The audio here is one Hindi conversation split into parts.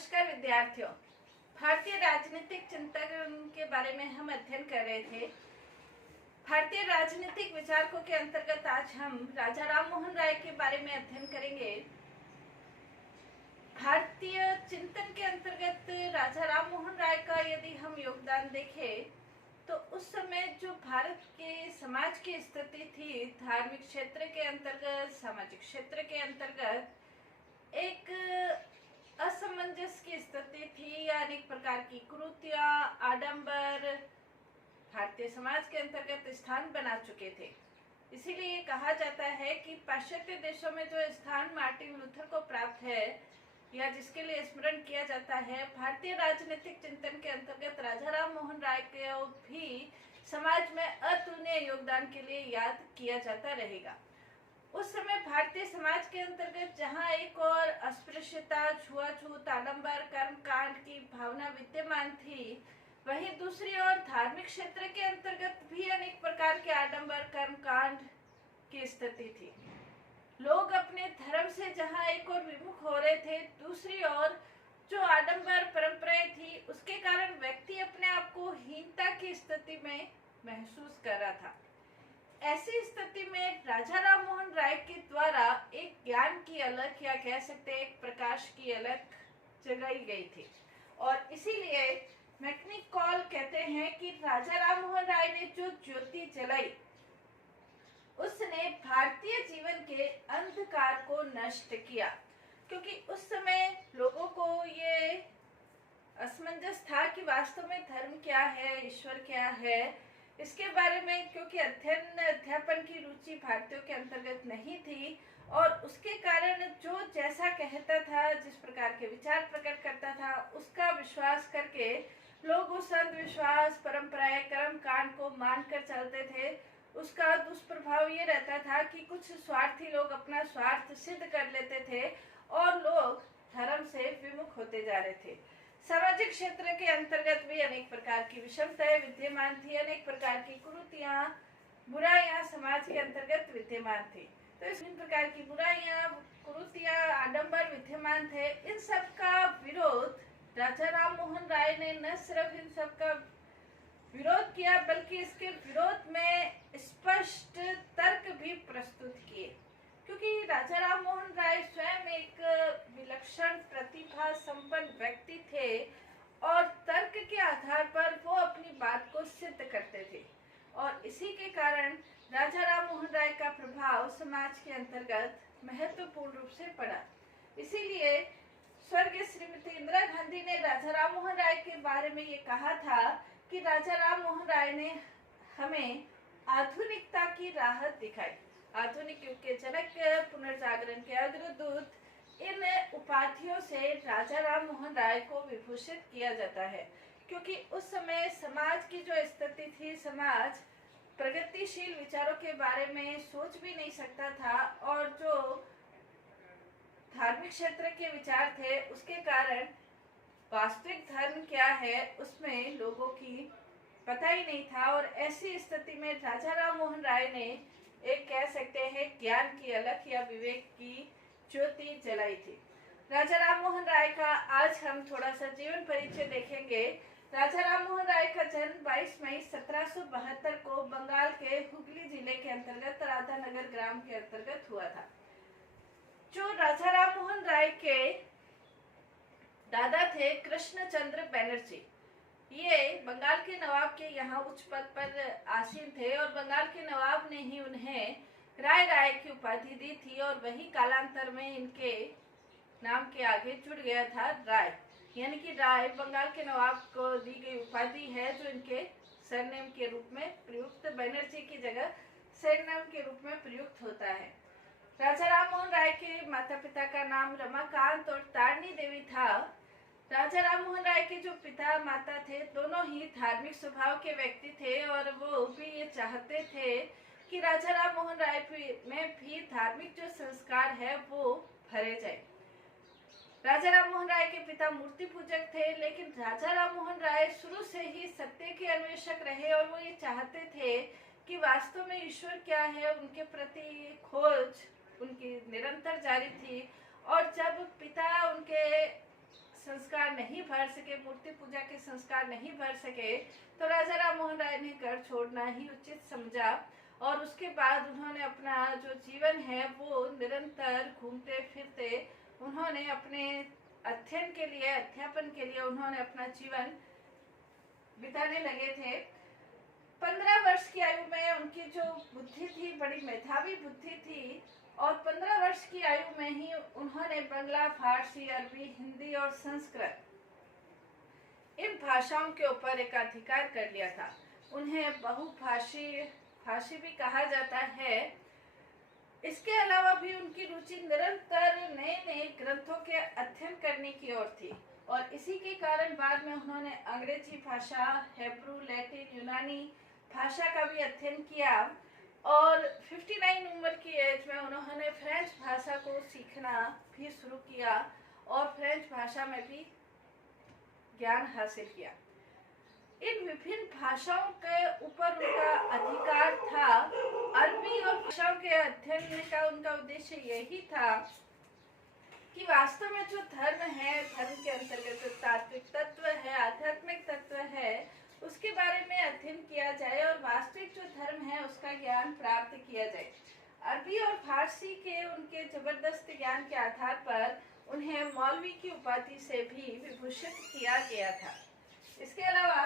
नमस्कार विद्यार्थियों। भारतीय राजनीतिक चिंतन के बारे में हम अध्ययन कर रहे थे। भारतीय राजनीतिक विचारकों के अंतर्गत आज हम राजा राम मोहन राय के बारे में अध्ययन करेंगे। भारतीय चिंतन के अंतर्गत राजा राम मोहन राय का यदि हम योगदान देखें तो उस समय जो भारत के समाज की स्थिति थी, धार्मिक क्षेत्र के अंतर्गत, सामाजिक क्षेत्र के अंतर्गत एक असमंजस की स्थिति थी। अनेक प्रकार की कुरीतियां, आडंबर भारतीय समाज के अंतर्गत स्थान बना चुके थे। इसीलिए कहा जाता है कि पाश्चात्य देशों में जो स्थान मार्टिन लूथर को प्राप्त है या जिसके लिए स्मरण किया जाता है, भारतीय राजनीतिक चिंतन के अंतर्गत राजा राम मोहन राय को भी समाज में अतुलनीय योगदान के लिए याद किया जाता रहेगा। उस समय भारतीय समाज के अंतर्गत जहां एक और अस्पृश्यता, छुआछूत, आडंबर, कर्मकांड की भावना विद्यमान थी, वहीं दूसरी ओर धार्मिक क्षेत्र के अंतर्गत भी अनेक प्रकार के आडंबर, कर्मकांड की स्थिति थी। लोग अपने धर्म से जहां एक और विमुख हो रहे थे, दूसरी ओर जो आडंबर परंपराएं थी उसके कारण व्यक्ति अपने आप को हीनता की स्थिति में महसूस कर रहा था। ऐसी स्थिति में राजा राम मोहन राय के द्वारा एक ज्ञान की अलख या कह सकते हैं एक प्रकाश की अलख जगाई गई थी और इसीलिए मैकनिकॉल कहते हैं कि राजा राम मोहन राय ने जो ज्योति जलाई उसने भारतीय जीवन के अंधकार को नष्ट किया, क्योंकि उस समय लोगों को ये असमंजस था कि वास्तव में धर्म क्या है, ईश्वर क्या है, इसके बारे में क्योंकि अध्यापन की रुचि भारतीयों के अंतर्गत नहीं थी और उसके कारण जो जैसा कहता था, जिस प्रकार के विचार प्रकट करता था, उसका विश्वास करके लोग उस अंधविश्वास, परंपराएं, कर्म कांड को मानकर चलते थे। उसका दुष्प्रभाव ये रहता था कि कुछ स्वार्थी लोग अपना स्वार्थ सिद्ध कर लेते थे और लोग धर्म से विमुख होते जा रहे थे। सामाजिक क्षेत्र के अंतर्गत भी अनेक प्रकार की विषमताएं विद्यमान थी, अनेक प्रकार की कुरीतियां, बुराइयां समाज के अंतर्गत विद्यमान थी। तो इस प्रकार की बुराइयां, कुरीतियां, आडंबर विद्यमान थे। इन सब का विरोध राजा राम मोहन राय ने न सिर्फ इन सब का विरोध किया बल्कि इसके विरोध में स्पष्ट तर्क भी प्रस्तुत किए, क्योंकि राजा राम मोहन राय स्वयं एक विलक्षण प्रतिभा संपन्न व्यक्ति थे और तर्क के आधार पर वो अपनी बात को सिद्ध करते थे और इसी के कारण राजा राम मोहन राय का प्रभाव समाज के अंतर्गत महत्वपूर्ण रूप से पड़ा। इसीलिए स्वर्गीय श्रीमती इंदिरा गांधी ने राजा राम मोहन राय के बारे में ये कहा था कि राजा राम मोहन राय ने हमें आधुनिकता की राहत दिखाई। आधुनिक युग के जनक, पुनर्जागरण के अग्रदूत, इन उपाधियों से राजा राम मोहन राय को विभूषित किया जाता है, क्योंकि उस समय समाज की जो स्थिति थी, समाज प्रगतिशील विचारों के बारे में सोच भी नहीं सकता था और जो धार्मिक क्षेत्र के विचार थे उसके कारण वास्तविक धर्म क्या है उसमें लोगों की पता ही नहीं था और ऐसी स्थिति में राजा राम मोहन राय ने एक कह सकते हैं ज्ञान की अलख या विवेक की ज्योति जलाई थी। राजा राम मोहन राय का आज हम थोड़ा सा जीवन परिचय देखेंगे। राजा राम मोहन राय का जन्म 22 मई 1772 को बंगाल के हुगली जिले के अंतर्गत राधानगर ग्राम के अंतर्गत हुआ था। जो राजा राम मोहन राय के दादा थे कृष्णचंद्र बनर्जी, ये बंगाल के नवाब के यहाँ उच्च पद पर आसीन थे और बंगाल के नवाब ने ही उन्हें राय की उपाधि दी थी और वही कालांतर में इनके नाम के आगे जुड़ गया था राय, यानी कि राय बंगाल के नवाब को दी गई उपाधि है जो इनके सरनेम के रूप में प्रयुक्त, बनर्जी की जगह सरनेम के रूप में प्रयुक्त होता है। राजा राम मोहन राय के माता पिता का नाम रमाकांत और तारणी देवी था। राजा राम मोहन राय के जो पिता माता थे दोनों ही धार्मिक स्वभाव के व्यक्ति थे और वो भी ये चाहते थे कि राजा राम मोहन राय में भी धार्मिक जो संस्कार है वो भरे जाए। राजा राम मोहन राय के पिता मूर्ति पूजक थे, लेकिन राजा राम मोहन राय शुरू से ही सत्य के अन्वेषक रहे और वो ये चाहते थे कि वास्तव में ईश्वर क्या है, उनके प्रति खोज उनकी निरंतर जारी थी। और जब पिता उनके संस्कार नहीं भर सके, मूर्ति पूजा के संस्कार नहीं भर सके, तो राजा राम मोहन राय ने घर छोड़ना ही उचित समझा। और उसके बाद उन्होंने अपना जो जीवन है वो निरंतर घूमते फिरते उन्होंने अपने अध्ययन के लिए, अध्यापन के लिए उन्होंने अपना जीवन बिताने लगे थे। 15 वर्ष की आयु में उनकी जो बुद्धि थी, बड़ी मेधावी बुद्धि थी, और 15 वर्ष की आयु में ही उन्होंने बंगला, फारसी, अरबी, हिंदी और संस्कृत इन भाषाओं के ऊपर एकाधिकार कर लिया था। उन्हें बहुभाषी भी कहा जाता है। इसके अलावा भी उनकी रुचि निरंतर नए नए ग्रंथों के अध्ययन करने की ओर थी, और इसी के कारण बाद में उन्होंने अंग्रेजी भाषा, हेब्रू, लैटिन, यूनानी भाषा का भी अध्ययन किया, और 59 उम्र की एज में उन्होंने फ्रेंच भाषा को सीखना भी शुरू किया और फ्रेंच भाषा में भी ज्ञान हासिल किया। इन विभिन्न भाषाओं के ऊपर उनका अधिकार था। अरबी और भाषाओं के अध्ययन का उनका उद्देश्य यही था कि वास्तव में जो धर्म है, धर्म के अंतर्गत जो तात्विक तत्व है, आध्यात्मिक तत्व है, उसके बारे में अध्ययन किया जाए और वास्तविक जो धर्म है उसका ज्ञान प्राप्त किया जाए। अरबी और फारसी के उनके जबरदस्त ज्ञान के आधार पर उन्हें मौलवी की उपाधि से भी विभूषित किया गया था। इसके अलावा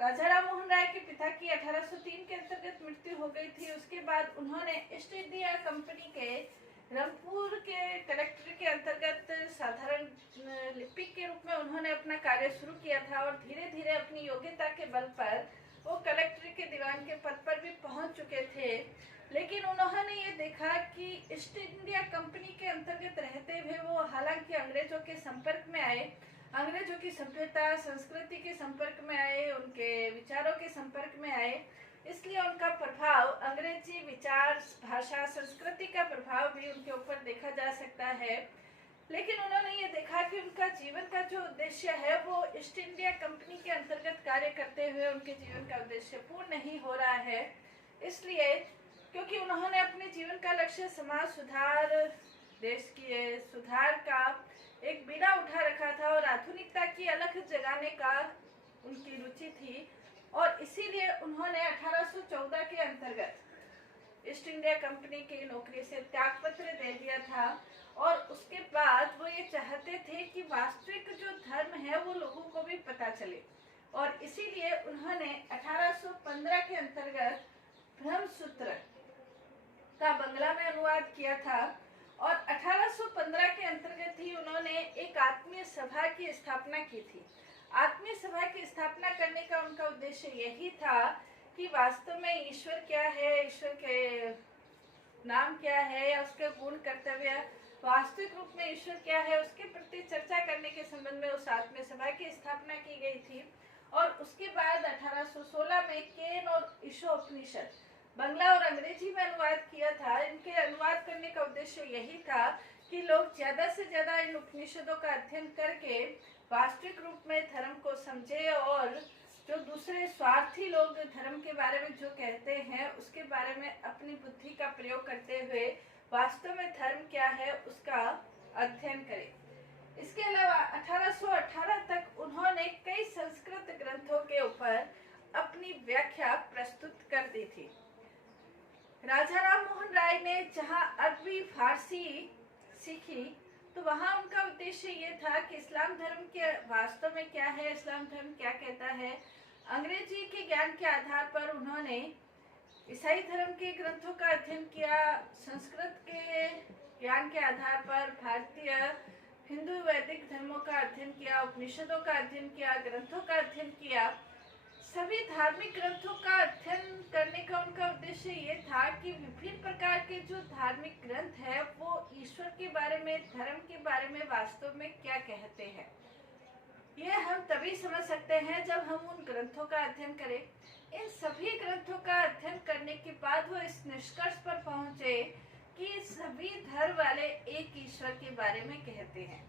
राजा राम मोहन राय के पिता की 1803 के अंतर्गत मृत्यु हो गई थी। उसके बाद उन्होंने ईस्ट इंडिया कंपनी के रामपुर के कलेक्टर के अंतर्गत साधारण लिपिक के रूप में उन्होंने अपना कार्य शुरू किया था, और धीरे धीरे अपनी योग्यता के बल पर वो कलेक्टर के दीवान के पद पर भी पहुंच चुके थे। लेकिन उन्होंने ये देखा कि ईस्ट इंडिया कंपनी के अंतर्गत रहते हुए वो हालांकि अंग्रेजों के संपर्क में आए, अंग्रेजों की सभ्यता, संस्कृति के संपर्क में आए, उनके विचारों के संपर्क में आए, इसलिए उनका प्रभाव, अंग्रेजी विचार, भाषा, संस्कृति का प्रभाव भी उनके ऊपर देखा जा सकता है। लेकिन उन्होंने ये देखा कि उनका जीवन का जो उद्देश्य है वो ईस्ट इंडिया कंपनी के अंतर्गत कार्य करते हुए उनके जीवन का उद्देश्य पूर्ण नहीं हो रहा है। इसलिए क्योंकि उन्होंने अपने जीवन का लक्ष्य समाज सुधार, देश के सुधार का एक बीड़ा उठा रखा था और आधुनिकता की अलख जगाने का उनकी रुचि थी, और इसीलिए उन्होंने 1814 के अंतर्गत ईस्ट इंडिया कंपनी की नौकरी से त्यागपत्र दे दिया था। और उसके बाद वो ये चाहते थे कि वास्तविक जो धर्म है वो लोगों को भी पता चले, और इसीलिए उन्होंने 1815 के अंतर्गत ब्रह्मसूत्र का बंगला में अनुवाद किया था, और 1815 के अंतर्गत ही उन्होंने एक आत्मीय सभा की स्थापना की थी। आत्मीय सभा की स्थापना करने का उनका उद्देश्य यही था कि वास्तव में ईश्वर क्या है, ईश्वर के नाम क्या है, या उसके गुण, कर्तव्य, वास्तविक रूप में ईश्वर क्या है, उसके प्रति चर्चा करने के संबंध में उस आत्मीय सभा की स्थापना की गई थी। और उसके बाद 1816 में केन और ईशोपनिषद बंगला और अंग्रेजी में अनुवाद किया था। इनके अनुवाद करने का उद्देश्य यही था कि लोग ज्यादा से ज्यादा इन उपनिषदों का अध्ययन करके वास्तविक रूप में धर्म को समझे, और जो दूसरे स्वार्थी लोग धर्म के बारे में जो कहते हैं उसके बारे में अपनी बुद्धि का प्रयोग करते हुए वास्तव में धर्म क्या है उसका अध्ययन करें। इसके अलावा 1818 तक उन्होंने कई संस्कृत ग्रंथों के ऊपर अपनी व्याख्या प्रस्तुत कर दी थी। राजा राम मोहन राय ने जहां अरबी, फारसी सीखी, तो वहां उनका उद्देश्य ये था कि इस्लाम धर्म के वास्तव में क्या है, इस्लाम धर्म क्या कहता है। अंग्रेजी के ज्ञान के आधार पर उन्होंने ईसाई धर्म के ग्रंथों का अध्ययन किया, संस्कृत के ज्ञान के आधार पर भारतीय हिंदू वैदिक धर्मों का अध्ययन किया, उपनिषदों का अध्ययन किया, ग्रंथों का अध्ययन किया। सभी धार्मिक ग्रंथों का अध्ययन करने का उनका उद्देश्य ये था कि विभिन्न प्रकार के जो धार्मिक ग्रंथ है वो ईश्वर के बारे में, धर्म के बारे में वास्तव में क्या कहते हैं। ये हम तभी समझ सकते हैं जब हम उन ग्रंथों का अध्ययन करें। इन सभी ग्रंथों का अध्ययन करने के बाद वो इस निष्कर्ष पर पहुंचे कि सभी धर्म वाले एक ईश्वर के बारे में कहते हैं।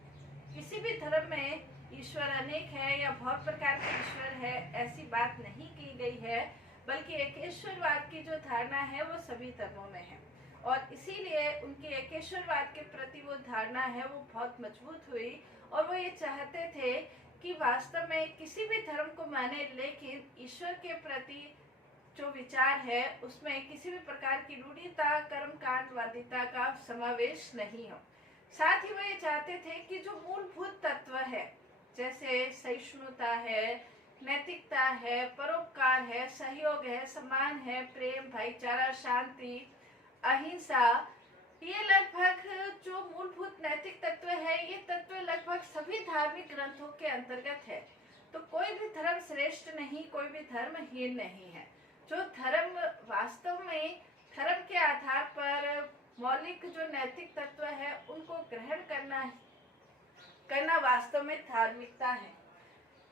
किसी भी धर्म में ईश्वर अनेक है या बहुत प्रकार के ईश्वर है, ऐसी बात नहीं की गई है, बल्कि एकेश्वरवाद की जो धारणा है वो सभी धर्मों में है, और इसीलिए उनके एकेश्वरवाद के प्रति वो धारणा है वो बहुत मजबूत हुई, और वो ये चाहते थे कि वास्तव में किसी भी धर्म को माने, लेकिन ईश्वर के प्रति जो विचार है उसमें किसी भी प्रकार की रूढ़िता, कर्मकांडवादिता का समावेश नहीं हो। साथ ही वो ये चाहते थे कि जो मूलभूत तत्व है, जैसे सहिष्णुता है, नैतिकता है, परोपकार है, सहयोग है, सम्मान है, प्रेम, भाईचारा, शांति, अहिंसा, ये लगभग जो मूलभूत नैतिक तत्व है, ये तत्व लगभग सभी धार्मिक ग्रंथों के अंतर्गत है। तो कोई भी धर्म श्रेष्ठ नहीं, कोई भी धर्महीन नहीं है। जो धर्म वास्तव में धर्म के आधार पर मौलिक जो नैतिक तत्व है उनको ग्रहण करना वास्तव में धार्मिकता है।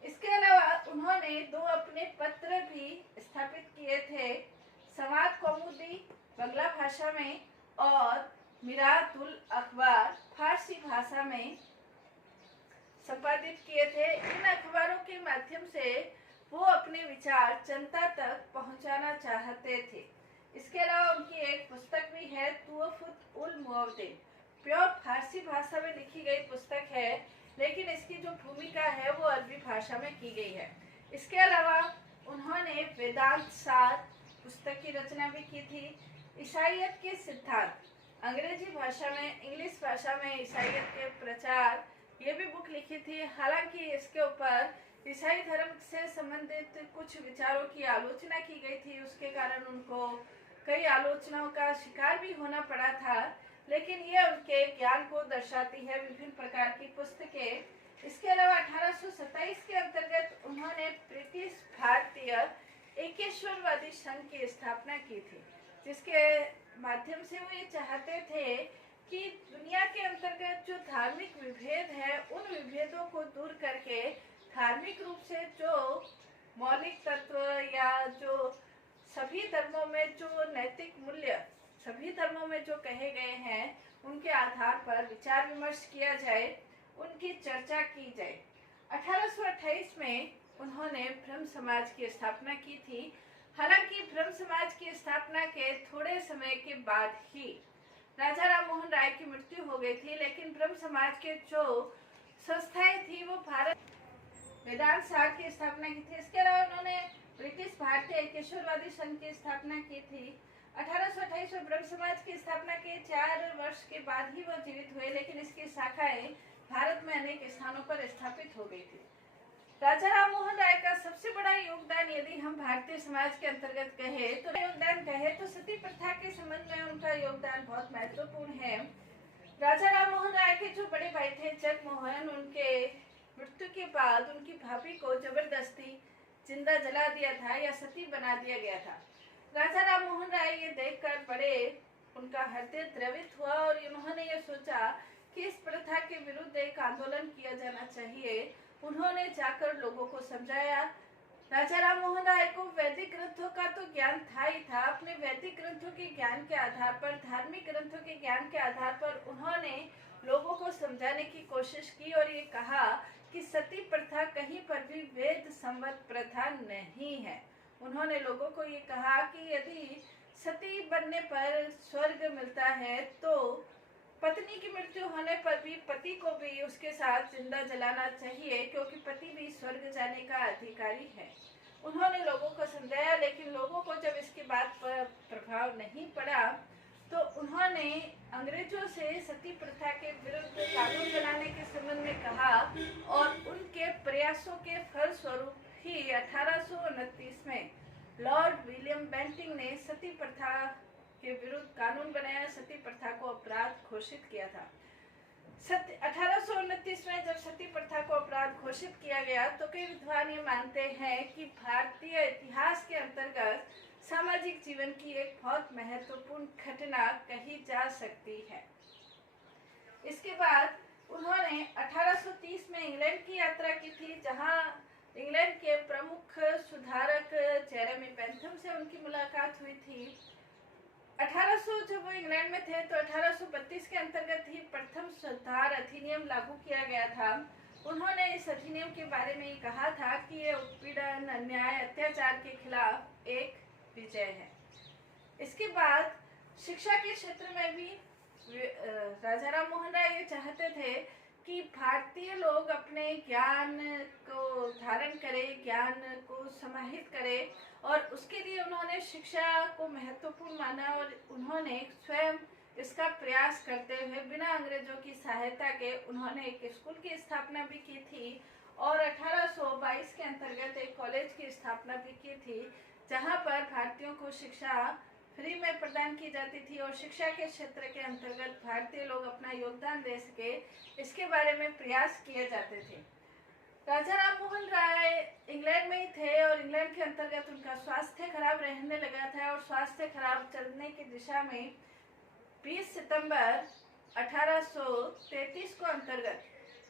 इसके अलावा उन्होंने 2 अपने पत्र भी स्थापित किए थे, संवाद कौमुदी बांग्ला भाषा में और मिरातुल अखबार फारसी भाषा में संपादित किए थे। इन अखबारों के माध्यम से वो अपने विचार जनता तक पहुंचाना चाहते थे। इसके अलावा उनकी एक पुस्तक भी है, तुहफत उल मुअव्विदीन, प्योर फारसी भाषा में लिखी गई पुस्तक है, लेकिन इसकी जो भूमिका है वो अरबी भाषा में की गई है। इसके अलावा उन्होंने वेदांत सार पुस्तक की रचना भी की थी। ईसाईयत के सिद्धांत, अंग्रेजी भाषा में, इंग्लिश भाषा में ईसाईयत के प्रचार, ये भी बुक लिखी थी। हालांकि इसके ऊपर ईसाई धर्म से संबंधित कुछ विचारों की आलोचना की गई थी, उसके कारण उनको कई आलोचनाओं का शिकार भी होना पड़ा था, लेकिन ये उनके ज्ञान को दर्शाती है विभिन्न प्रकार की पुस्तकें। इसके अलावा 1827 के अंतर्गत उन्होंने ब्रिटिश भारतीय एकेश्वरवादी संघ की स्थापना की थी, जिसके माध्यम से वो ये चाहते थे कि दुनिया के अंतर्गत जो धार्मिक विभेद है उन विभेदों को दूर करके धार्मिक रूप से जो मौलिक तत्व या जो सभी धर्मों में जो नैतिक मूल्य सभी धर्मों में जो कहे गए हैं उनके आधार पर विचार विमर्श किया जाए, उनकी चर्चा की जाए। 1828 में उन्होंने ब्रह्म समाज की स्थापना की थी। हालांकि ब्रह्म समाज की स्थापना के थोड़े समय के बाद ही राजा राम मोहन राय की मृत्यु हो गई थी, लेकिन ब्रह्म समाज के जो संस्थाएं थी वो भारत वेदांत सार की स्थापना की थी। इसके अलावा उन्होंने ब्रिटिश भारतीय एकेश्वरवादी संघ की स्थापना की थी। 1828 में ब्रह्म समाज की स्थापना के 4 वर्ष के बाद ही वो जीवित हुए, लेकिन इसकी शाखाएं भारत में अनेक स्थानों पर स्थापित हो गई थी। राजा राम मोहन राय का सबसे बड़ा योगदान यदि हम भारतीय समाज के अंतर्गत कहे तो सती प्रथा के संबंध में उनका योगदान बहुत महत्वपूर्ण है। राजा राम मोहन राय के जो बड़े भाई थे जगमोहन, उनके मृत्यु के बाद उनकी भाभी को जबरदस्ती जिंदा जला दिया था या सती बना दिया गया था। राजा राम मोहन राय ये देखकर बड़े उनका हृदय द्रवित हुआ और उन्होंने ये सोचा कि इस प्रथा के विरुद्ध एक आंदोलन किया जाना चाहिए। उन्होंने जाकर लोगों को समझाया। राजा राम मोहन राय को वैदिक ग्रंथों का तो ज्ञान था ही था। अपने वैदिक ग्रंथों के ज्ञान के आधार पर, धार्मिक ग्रंथों के ज्ञान के आधार पर उन्होंने लोगों को समझाने की कोशिश की और ये कहा कि सती प्रथा कहीं पर भी वेद सम्मत प्रथा नहीं है। उन्होंने लोगों को ये कहा कि यदि सती बनने पर स्वर्ग मिलता है तो पत्नी की मृत्यु होने पर भी पति को भी उसके साथ जिंदा जलाना चाहिए, क्योंकि पति भी स्वर्ग जाने का अधिकारी है। उन्होंने लोगों को समझाया, लेकिन लोगों को जब इसकी बात पर प्रभाव नहीं पड़ा तो उन्होंने अंग्रेजों से सती प्रथा के विरुद्ध कानून बनाने के संबंध में कहा और उनके प्रयासों के फलस्वरूप ही 1829 में लॉर्ड विलियम बेंटिंग ने सती प्रथा के विरुद्ध कानून बनाया, सती प्रथा को अपराध घोषित किया था। 1829 में जब सती प्रथा को अपराध घोषित किया गया तो कई विद्वान ये मानते हैं कि भारतीय इतिहास के अंतर्गत सामाजिक जीवन की एक बहुत महत्वपूर्ण घटना कही जा सकती है। इसके बाद उन्होंने 1830 में इंग्लैंड की यात्रा की थी, जहां इंग्लैंड के प्रमुख सुधारक जेरेमी बेंथम से उनकी मुलाकात हुई थी। 1800 जब वो इंग्लैंड में थे तो 1832 के अंतर्गत ही प्रथम सुधार अधिनियम लागू किया गया था। उन्होंने इस अधिनियम के बारे में ये कहा था कि ये उत्पीड़न, अन्याय, अत्याचार के खिलाफ एक विजय है। इसके बाद शिक्षा के क्षेत्र में भी राजा राम मोहन राय ये चाहते थे कि भारतीय लोग अपने ज्ञान को धारण करें, ज्ञान को समाहित करें, और उसके लिए उन्होंने शिक्षा को महत्वपूर्ण माना और उन्होंने स्वयं इसका प्रयास करते हुए बिना अंग्रेजों की सहायता के उन्होंने एक स्कूल की स्थापना भी की थी और 1822 के अंतर्गत एक कॉलेज की स्थापना भी की थी, जहां पर भारतीयों को शिक्षा फ्री में प्रदान की जाती थी और शिक्षा के क्षेत्र के अंतर्गत भारतीय लोग अपना योगदान दे सके, इसके बारे में प्रयास किए जाते थे। राजा राम मोहन राय इंग्लैंड में ही थे और इंग्लैंड के अंतर्गत उनका स्वास्थ्य खराब रहने लगा था और स्वास्थ्य खराब चलने की दिशा में 20 सितंबर 1833 को अंतर्गत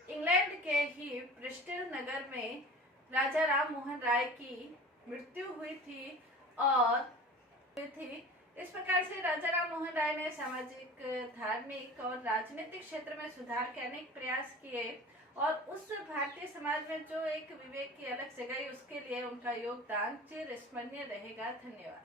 इंग्लैंड के ही ब्रिस्टल नगर में राजा राम मोहन राय की मृत्यु हुई थी। इस प्रकार से राजा राम मोहन राय ने सामाजिक, धार्मिक और राजनीतिक क्षेत्र में सुधार के अनेक प्रयास किए और उस भारतीय समाज में जो एक विवेक की अलग जगह उसके लिए उनका योगदान चिरस्मरणीय रहेगा। धन्यवाद।